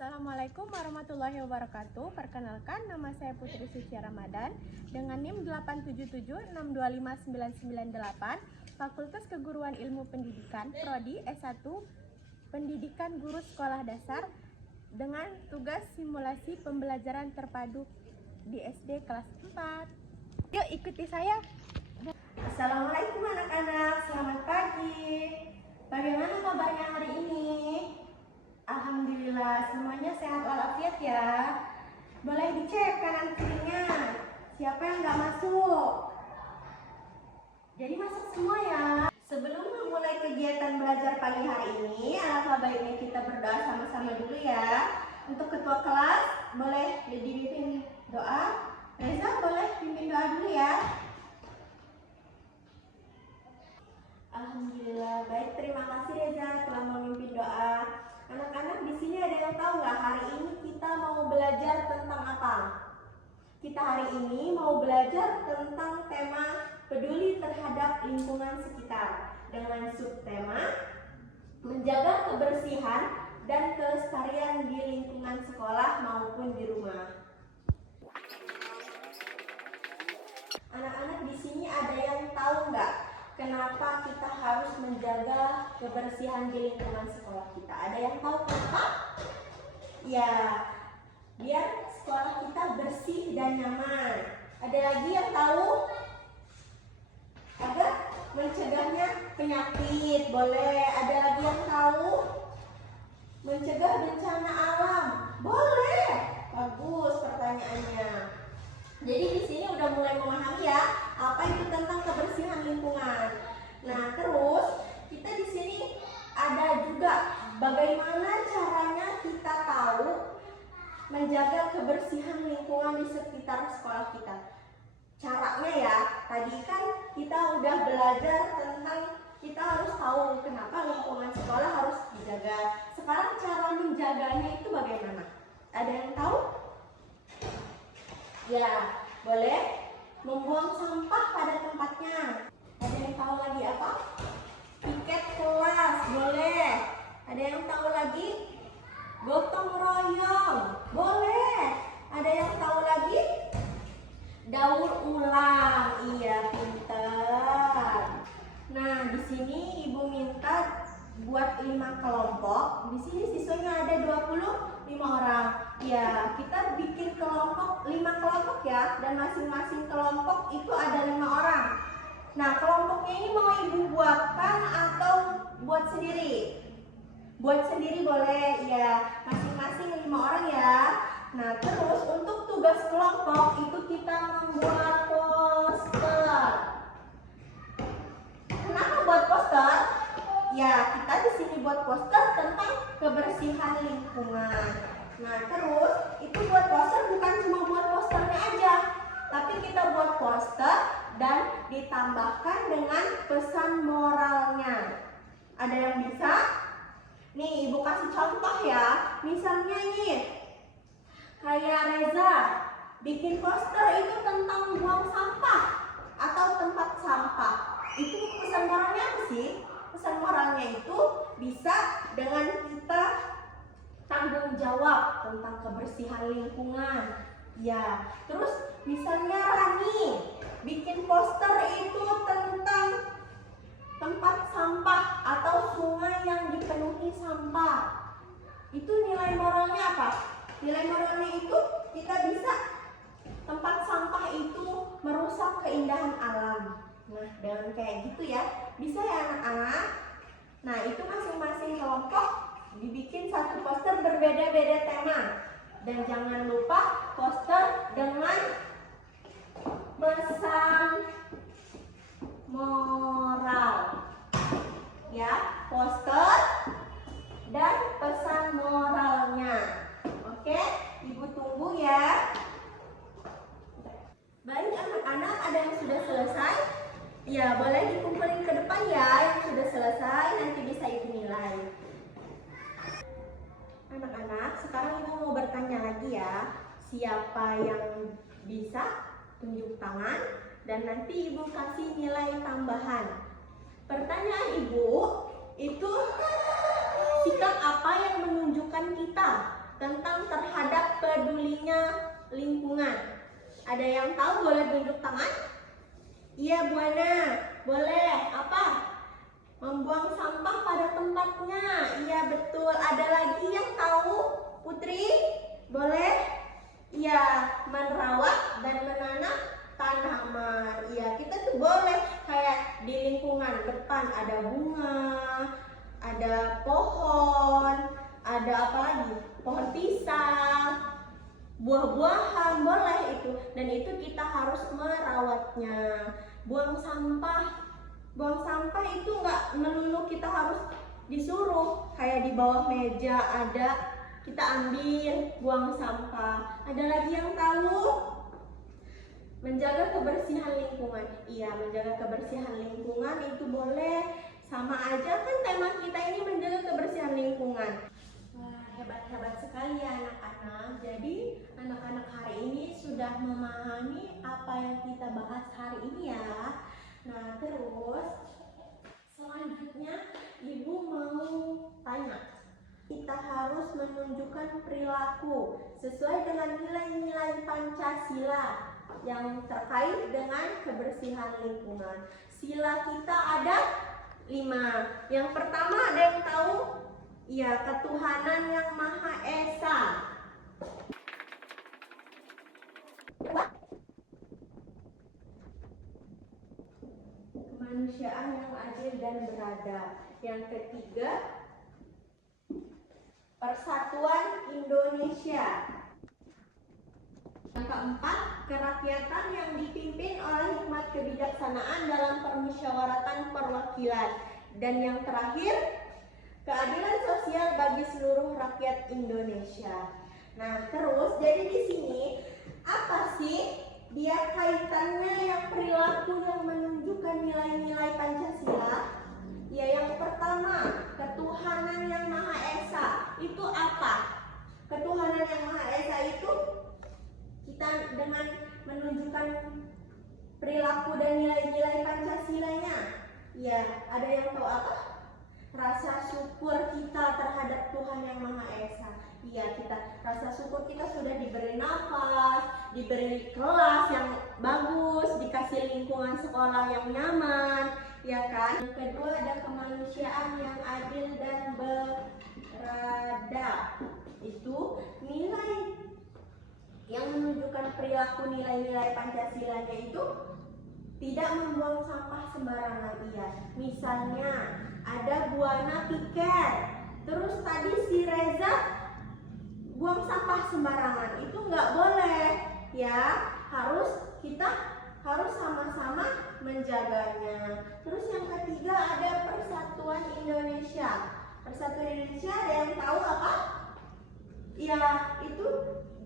Assalamualaikum warahmatullahi wabarakatuh. Perkenalkan, nama saya Putri Suci Ramadan dengan NIM 877625998, Fakultas Keguruan Ilmu Pendidikan, Prodi S1 Pendidikan Guru Sekolah Dasar, dengan tugas simulasi pembelajaran terpadu di SD kelas 4. Yuk ikuti saya. Assalamualaikum anak-anak, selamat pagi. Bagaimana kabarnya hari ini? Alhamdulillah, semuanya sehat walafiat ya. Boleh dicek kanan kirinya, siapa yang nggak masuk? Jadi masuk semua ya. Sebelum memulai kegiatan belajar pagi hari ini, alangkah baiknya kita berdoa sama-sama dulu ya. Untuk ketua kelas, boleh dipimpin doa. Reza, boleh pimpin doa dulu ya. Alhamdulillah, baik, terima kasih Reza telah memimpin doa. Anak-anak, di sini ada yang tahu nggak hari ini kita mau belajar tentang apa? Kita hari ini mau belajar tentang tema peduli terhadap lingkungan sekitar dengan subtema menjaga kebersihan dan kelestarian di lingkungan sekolah maupun di rumah. Anak-anak, di sini ada yang tahu nggak kenapa kita harus menjaga kebersihan di lingkungan sekolah kita? Ada yang tahu kenapa? Ya, biar sekolah kita bersih dan nyaman. Ada lagi yang tahu? Agar mencegahnya penyakit, boleh. Ada lagi yang tahu? Mencegah bencana alam, boleh. Bagus pertanyaannya. Jadi di sini udah mulai memahami ya apa itu tentang kebersihan lingkungan. Nah, terus kita di sini ada juga bagaimana caranya kita tahu menjaga kebersihan lingkungan di sekitar sekolah kita. Caranya ya, tadi kan kita udah belajar tentang kita harus tahu kenapa lingkungan sekolah harus dijaga. Sekarang cara menjaganya itu bagaimana? Ada yang tahu? Ya, boleh membuang sampah pada tempatnya. Ada yang tahu lagi apa? Piket kelas, boleh. Ada yang tahu lagi? Gotong royong, boleh. Ada yang tahu lagi? Daur ulang, iya, pintar. Nah, di sini ibu minta buat 5 kelompok. Di sini siswanya ada 25 orang. Ya, kita bikin kelompok 5 kelompok ya, dan masing-masing kelompok itu ada 5 orang. Nah, kelompoknya ini mau ibu buatkan atau buat sendiri? Buat sendiri boleh, ya, masing-masing 5 orang ya. Nah, terus untuk tugas kelompok itu kita membuat poster. Kenapa buat poster? Ya, kita di sini buat poster tentang kebersihan lingkungan. Nah, terus itu buat poster bukan cuma buat posternya aja, tapi kita buat poster dan ditambahkan dengan pesan moralnya. Ada yang bisa? Nih, ibu kasih contoh ya. Misalnya nih, kayak Reza bikin poster itu tentang buang sampah atau tempat sampah. Itu pesan moralnya apa sih? Pesan moralnya itu bisa dengan kita tanggung jawab tentang kebersihan lingkungan. Ya, terus misalnya Rani bikin poster itu tentang tempat sampah atau sungai yang dipenuhi sampah. Itu nilai moralnya apa? Nilai moralnya itu kita bisa tempat sampah itu merusak keindahan alam. Nah, dengan kayak gitu ya, bisa ya anak-anak. Nah, itu masing-masing kelompok dibikin satu poster berbeda-beda tema. Dan jangan lupa poster dengan pesan moral. Ya, poster dan pesan moralnya. Oke, ibu tunggu ya. Baik anak-anak, ada yang sudah selesai? Ya, boleh dikumpulin ke depan ya yang sudah selesai, nanti bisa ibu nilai. Anak-anak, sekarang ibu mau bertanya lagi ya. Siapa yang bisa tunjuk tangan dan nanti ibu kasih nilai tambahan. Pertanyaan ibu, itu sikap apa yang menunjukkan kita tentang terhadap pedulinya lingkungan. Ada yang tahu? Boleh tunjuk tangan? Iya, Bu Ana. Boleh. Apa? Membuang sampah pada tempatnya. Iya, betul. Ada lagi yang tahu? Putri? Boleh? Iya, merawat dan menanam tanaman. Iya, kita tuh boleh kayak di lingkungan depan ada bunga, ada pohon, ada apa lagi? Pohon pisang, buah-buahan, boleh itu. Dan itu kita harus merawatnya. Buang sampah itu nggak melulu kita harus disuruh. Kayak di bawah meja ada, kita ambil, buang sampah. Ada lagi yang tahu? Menjaga kebersihan lingkungan. Iya, menjaga kebersihan lingkungan itu boleh. Sama aja kan tema kita ini menjaga kebersihan lingkungan. Wah, hebat-hebat sekali ya anak-anak. Jadi anak-anak hari ini sudah memahami apa yang kita bahas hari ini ya. Nah, terus selanjutnya Ibu mau tanya. Kita harus menunjukkan perilaku sesuai dengan nilai-nilai Pancasila yang terkait dengan kebersihan lingkungan. Sila kita ada 5. Yang pertama ada yang tahu? Iya, ketuhanan yang Maha Esa. Kemanusiaan yang adil dan beradab. Yang ketiga, Persatuan Indonesia. Yang keempat, kerakyatan yang dipimpin oleh hikmat kebijaksanaan dalam permusyawaratan perwakilan. Dan yang terakhir, keadilan sosial bagi seluruh rakyat Indonesia. Nah, terus jadi di sini apa sih dia kaitannya yang perilaku yang menunjukkan nilai-nilai Pancasila? Ya, yang pertama, ketuhanan yang Maha Esa. Itu apa? Ketuhanan yang Maha Esa itu kita dengan menunjukkan perilaku dan nilai-nilai Pancasilanya. Ya, ada yang tahu apa? Rasa syukur kita terhadap Tuhan yang Maha Esa. Iya, kita rasa syukur kita sudah diberi nafas, diberi kelas yang bagus, dikasih lingkungan sekolah yang nyaman, ya kan? Yang kedua ada kemanusiaan yang adil dan beradab. Itu nilai yang menunjukkan perilaku nilai-nilai Pancasilanya itu tidak membuang sampah sembarangan. Iya, misalnya ada Bu Ana piket, terus tadi si Reza buang sampah sembarangan, itu nggak boleh ya. Kita harus sama-sama menjaganya. Terus yang ketiga ada Persatuan Indonesia. Persatuan Indonesia ada yang tahu apa? Ya, itu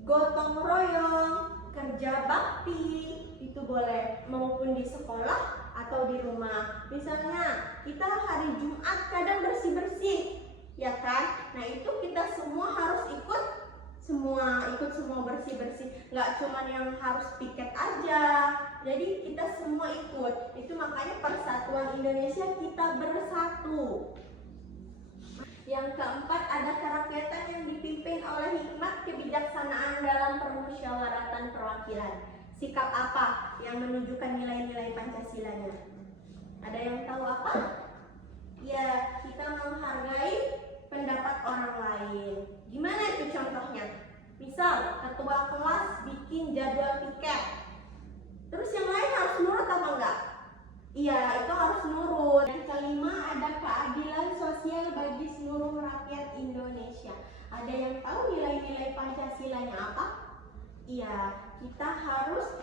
gotong royong, kerja bakti, itu boleh maupun di sekolah atau di rumah. Misalnya kita hari Jumat kadang bersih-bersih, ya kan? Nah, itu kita semua harus ikut semua bersih-bersih. Nggak cuma yang harus piket aja. Jadi kita semua ikut. Itu makanya Persatuan Indonesia, kita bersatu. Yang keempat ada kerakyatan yang dipimpin oleh hikmat kebijaksanaan dalam permusyawaratan perwakilan. Sikap apa yang menunjukkan nilai-nilai Pancasilanya? Ada yang tahu apa? Ya, kita menghargai pendapat orang lain. Gimana itu contohnya? Misal, ketua kelas bikin jadwal piket. Terus yang lain harus nurut apa enggak? Iya, itu harus nurut. Yang kelima ada keadilan sosial bagi seluruh rakyat Indonesia. Ada yang tahu nilai-nilai Pancasilanya apa? Iya, kita harus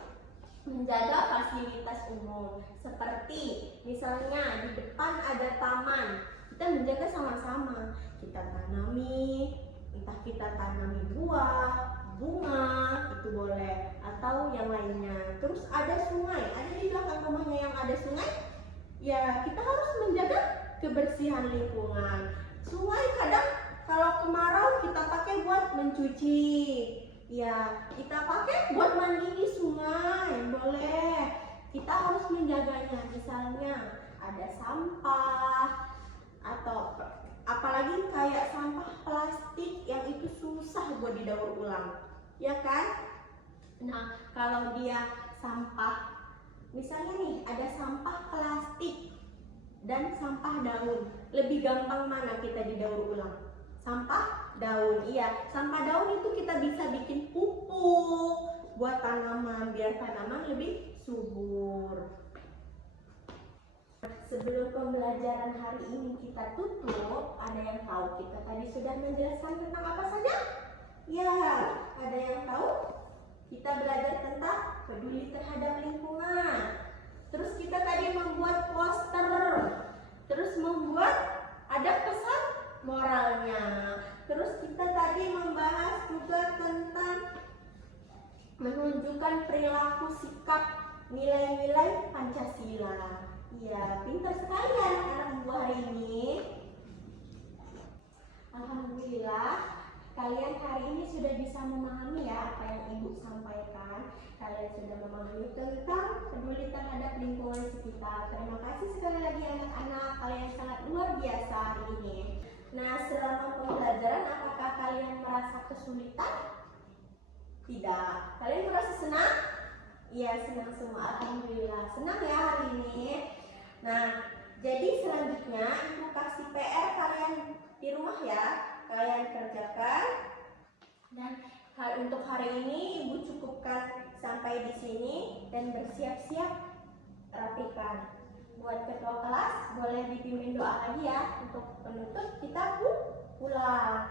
menjaga fasilitas umum. Seperti misalnya di depan ada taman, kita menjaga sama-sama. Kita tanami, entah kita tanami buah, bunga, itu boleh, atau yang lainnya. Terus ada sungai, ada di belakang rumahnya yang ada sungai, ya kita harus menjaga kebersihan lingkungan. Sungai kadang kalau kemarau kita pakai buat mencuci, ya kita pakai buat mandi di sungai, boleh. Kita harus menjaganya. Misalnya ada sampah atau Apalagi kayak sampah plastik yang itu susah buat didaur ulang, ya kan? Nah, kalau dia sampah, misalnya nih ada sampah plastik dan sampah daun, lebih gampang mana kita didaur ulang? Sampah daun, iya. Sampah daun itu kita bisa bikin pupuk buat tanaman, biar tanaman lebih subur. Sebelum pembelajaran hari ini kita tutup, ada yang tahu kita tadi sudah menjelaskan tentang apa saja? Ya, ada yang tahu? Kita belajar tentang peduli terhadap lingkungan. Terus kita tadi membuat poster. Terus membuat ada pesan moralnya. Terus kita tadi membahas juga tentang menunjukkan perilaku sikap nilai-nilai Pancasila. Iya, pintar sekali anak-anak Ibu hari ini. Alhamdulillah, kalian hari ini sudah bisa memahami ya apa yang Ibu sampaikan. Kalian sudah memahami tentang peduli terhadap lingkungan sekitar. Terima kasih sekali lagi anak-anak, kalian sangat luar biasa hari ini. Nah, selama pembelajaran apakah kalian merasa kesulitan? Tidak. Kalian merasa senang? Iya, senang semua. Alhamdulillah. Senang ya hari ini. Nah, jadi selanjutnya Ibu kasih PR kalian di rumah ya. Kalian kerjakan. Dan untuk hari ini Ibu cukupkan sampai di sini dan bersiap-siap rapikan. Buat ketua kelas boleh dipimpin doa lagi ya. Untuk penutup kita pulang.